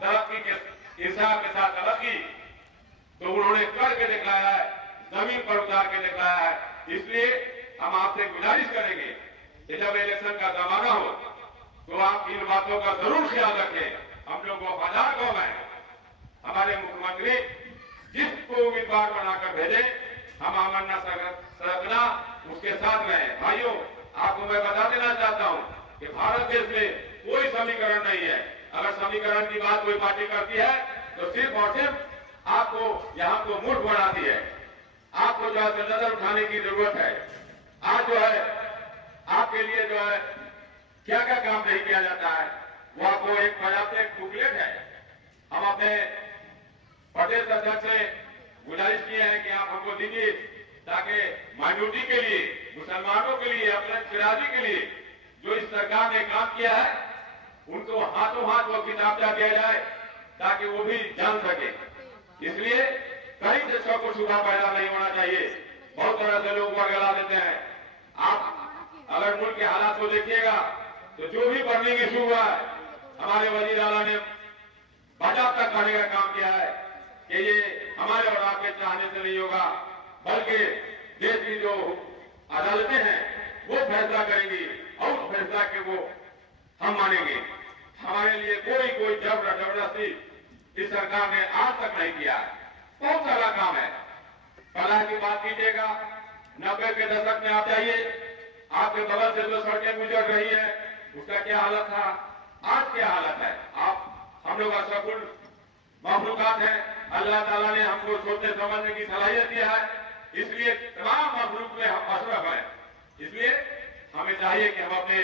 तरक्की के इंसाफ के साथ तरक्की तो उन्होंने करके दिखाया है, जमीन पर उतार के दिखाया है। इसलिए हम आपसे गुजारिश करेंगे कि जब इलेक्शन का जमाना हो तो आप इन बातों का जरूर ख्याल रखें। हम लोग वफादार कौम है, हमारे मुख्यमंत्री जिसको उम्मीदवार बनाकर भेजे हम आमन्ना सरकना उसके साथ में। भाइयों, आपको मैं बता देना चाहता हूं कि भारत देश में कोई समीकरण नहीं है। अगर समीकरण की बात कोई पार्टी करती है तो सिर्फ और सिर्फ आपको यहाँ को मूर्ख बनाती है। आपको जो है नजर उठाने की जरूरत है। आज जो है आपके लिए जो है क्या क्या काम नहीं किया जाता है वो आपको एक पर्याप्त बुकलेट है। हम अपने प्रदेश अध्यक्ष से गुजारिश किए हैं कि आप हमको दीजिए ताकि माइनॉरिटी के लिए, मुसलमानों के लिए, अपने बिरादरी के लिए जो इस सरकार ने काम किया है उनको हाथों हाथ वो किताबचा दिया जाए ताकि वो भी जान सके। इसलिए कहीं से शक और शुबा पैदा नहीं होना चाहिए। बहुत तरह से लोग वर्गला देते हैं। आप अगर मुल्क के हालात को देखिएगा तो जो भी बर्निंग इशू हुआ है हमारे वजीर आला ने बाकायदा करने का काम किया है कि ये हमारे और आपके चाहने से नहीं होगा, बल्कि देश की जो अदालतें हैं वो फैसला करेंगी और उस फैसला के वो हम मानेंगे। हमारे लिए कोई जबरदस्ती इस सरकार ने आज तक नहीं किया है। बहुत सारा काम है। कला की बात कीजिएगा, 90 के दशक में आप जाइए, आपके बगल से जो सड़कें गुजर रही है उसका क्या हालत था, आज क्या हालत है। आप हम लोग अशरफुल मखलूकात हैं, अल्लाह ताला ने हमको सोचने समझने की सलाहियत दिया है, इसलिए तमाम मखलूक में हम अशरफ हैं। इसलिए हमें चाहिए कि हम अपने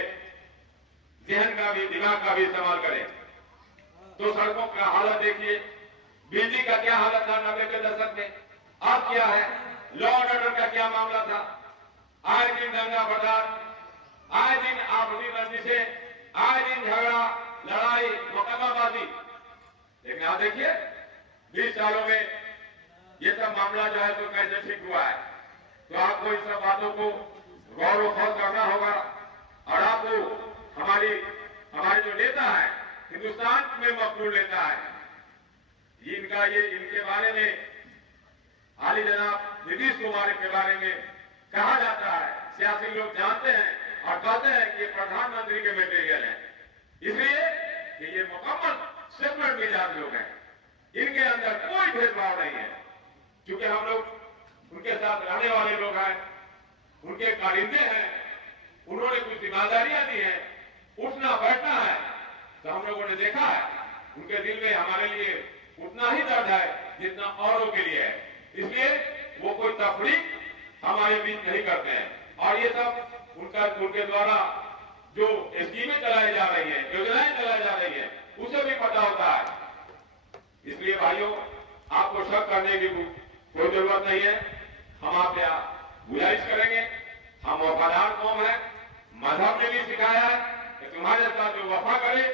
जहन का भी, दिमाग का भी इस्तेमाल करें। तो सड़कों का हालत देखिए, बिजली का क्या हालत था 90 के दशक में, अब क्या है, लॉ एंड ऑर्डर का क्या मामला था। आए दिन दंगा फसाद, आए दिन आपसी रंजिशें, आए दिन झगड़ा, लड़ाई, मुकदमाबाजी। लेकिन आप देखिए 20 सालों में ये सब मामला जो है तो कैसे ठीक हुआ है। तो आपको इन सब बातों को गौर व फौज करना होगा और आपको हमारे जो नेता है, हिंदुस्तान में मकबूल नेता है, इनके बारे में हाल ही जनाब नीतीश कुमार के बारे में कहा जाता है, सियासी लोग जानते हैं और कहते हैं कि ये प्रधानमंत्री के मटेरियल है। इसलिए कि ये मुकम्मल सेपरेट मिजाज लोग हैं, इनके अंदर कोई भेदभाव नहीं है। क्योंकि हम लोग उनके साथ रहने वाले लोग हैं, उनके कारिंदे हैं, उन्होंने कुछ जिम्मेदारियां दी हैं, उठना बैठना है। तो हम लोगों ने देखा है उनके दिल में हमारे लिए उतना ही दर्द है जितना औरों के लिए है। इसलिए वो कोई तफरीक हमारे बीच नहीं करते हैं। और ये सब उनके द्वारा जो स्कीमें चलाई जा रही हैं, योजनाएं चलाई जा रही हैं, उसे भी पता होता है। इसलिए भाइयों, आपको शक करने की कोई जरूरत नहीं है। हम आपसे गुजारिश करेंगे, हम वफादार कौम है, मजहब ने भी सिखाया है कि तुम्हारे साथ जो वफा करे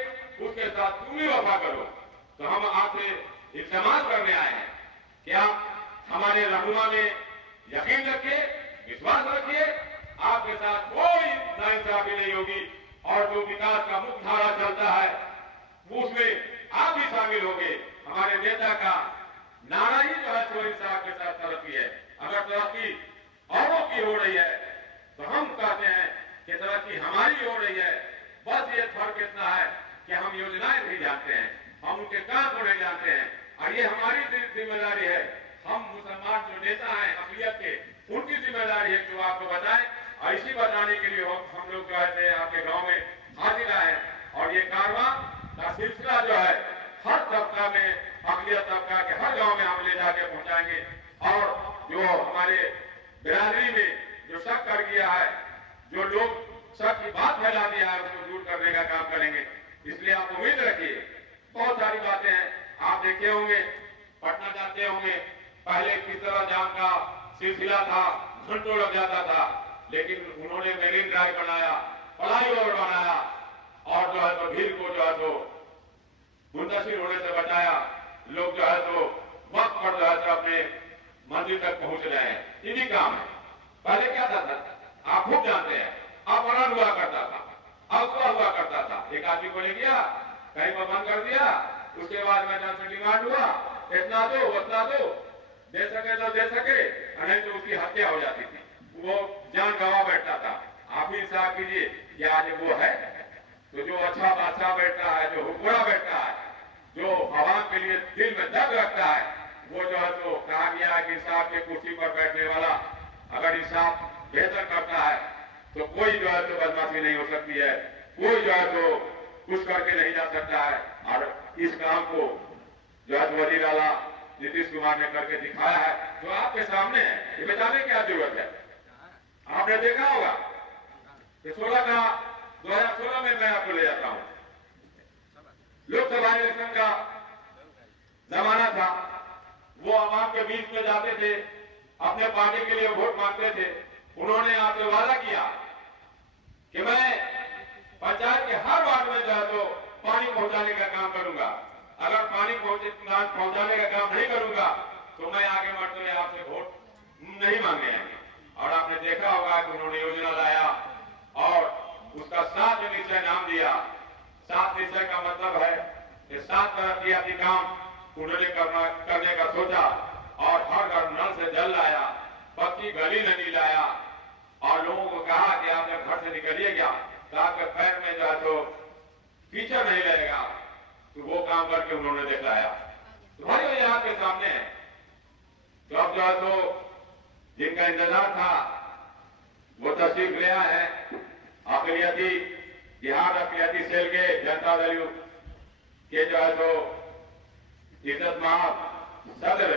उसके साथ तुम भी वफा करो। तो हम आपसे इल्तिमास करने आए हैं कि आप हमारे रहनुमा में यकीन रखिए, विश्वास रखिए, आपके साथ कोई नाइंसाफी नहीं होगी और जो विकास का मुख्य धारा चलता है उसमें आप भी शामिल होंगे। हमारे नेता का नारा ही जो है चोरी साहब के साथ तरक्की है। अगर तरक्की औरों की हो रही है तो हम कहते हैं कि तरक्की हमारी हो रही है। बस ये फर्क इतना है कि हम योजनाएं नहीं जानते हैं, हम उनके काम को नहीं जानते हैं और ये हमारी जिम्मेदारी है। हम मुसलमान जो नेता हैं अक़लियत के, उनकी जिम्मेदारी है कि वो आपको बताएं और इसी बताने के लिए हम लोग जो है आपके गाँव में हाजिर आए और ये कारवां का सिलसिला जो है हर तबका में, अक़लियत तबका के हर गाँव में हम ले जाके पहुंचाएंगे और जो हमारे बिरादरी में जो शक कर गया है, जो लोग शक की बात फैला दिया है, उसको दूर करने का काम करेंगे। इसलिए आप उम्मीद रखिए, बहुत सारी बातें हैं। आप देखे होंगे, पटना जाते होंगे, पहले किस तरह जाम का सिलसिला था, घंटों लग जाता था, लेकिन उन्होंने मेरीन ड्राइव बनाया, फ्लाईओवर बनाया और जो है तो भीड़ को जो है तो मुंतशिर होने से बचाया। लोग जो है तो वक्त पर जो है तो अपने मंजिल तक पहुंच रहे हैं। इन्हीं काम है। पहले क्या था आप खुद जानते हैं, अपहरण हुआ करता था, अगवा हुआ करता था। एक आदमी को ले गया, कहीं पर बंद कर दिया, उसके बाद मैदान से डिमांड हुआ इतना दो उतना दो, दे सके तो दे सके, नहीं तो उसकी हत्या हो जाती थी, वो जान गंवा बैठता था। आप ही इंसाफ कीजिए कि आज वो है? तो जो अच्छा बादशाह बैठता है, जो हुक्मरान बैठता है, जो आवाम के लिए दिल में दर्द रखता है, वो जो है तो कहा गया है कि इंसाफ की कुर्सी पर बैठने वाला अगर इंसाफ बेहतर करता है तो कोई जो है तो बदमाशी नहीं हो सकती है, कोई जो है तो कुछ करके नहीं जा सकता है। और इस काम को जो है वजीर आला नीतीश कुमार ने करके दिखाया है, जो आपके सामने है। ये बताने की क्या जरूरत है? आपने देखा होगा कि 2016 में मैं आपको ले जाता हूं, लोकसभा इलेक्शन का जमाना था, वो आवाम के बीच में जाते थे, अपने पार्टी के लिए वोट मांगते थे। उन्होंने आपसे वादा किया कि मैं पंचायत के हर वार्ड में जो है तो पानी पहुंचाने का काम करूंगा, अगर पानी पहुंचाने का काम नहीं करूंगा तो मैं आगे बढ़ते हुए आपसे वोट नहीं मांगे आएंगे। और आपने देखा होगा कि उन्होंने योजना लाया और उसका 7 निश्चय नाम दिया। 7 निश्चय का मतलब है कि 7 तरक्याती काम उन्होंने करने का सोचा, और हर घर नल से जल लाया, पक्की गली नहीं लाया, और लोगों को कहा कि आप जब घर से निकलिएगा तो आपके पैर में जो है तो कीचड़ नहीं रहेगा। तो वो काम करके उन्होंने दिखाया। तो भाई ये आपके सामने है। तो अब जो है तो जिनका इंतजार था वो तशरीफ ले आए हैं। अकलियती बिहार अकलियती सेल के जनता दल के जो है तो इज्जत माहब सदर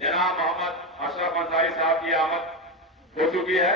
जनाब मोहम्मद अशरफ अंसारी साहब की आमद हो चुकी है।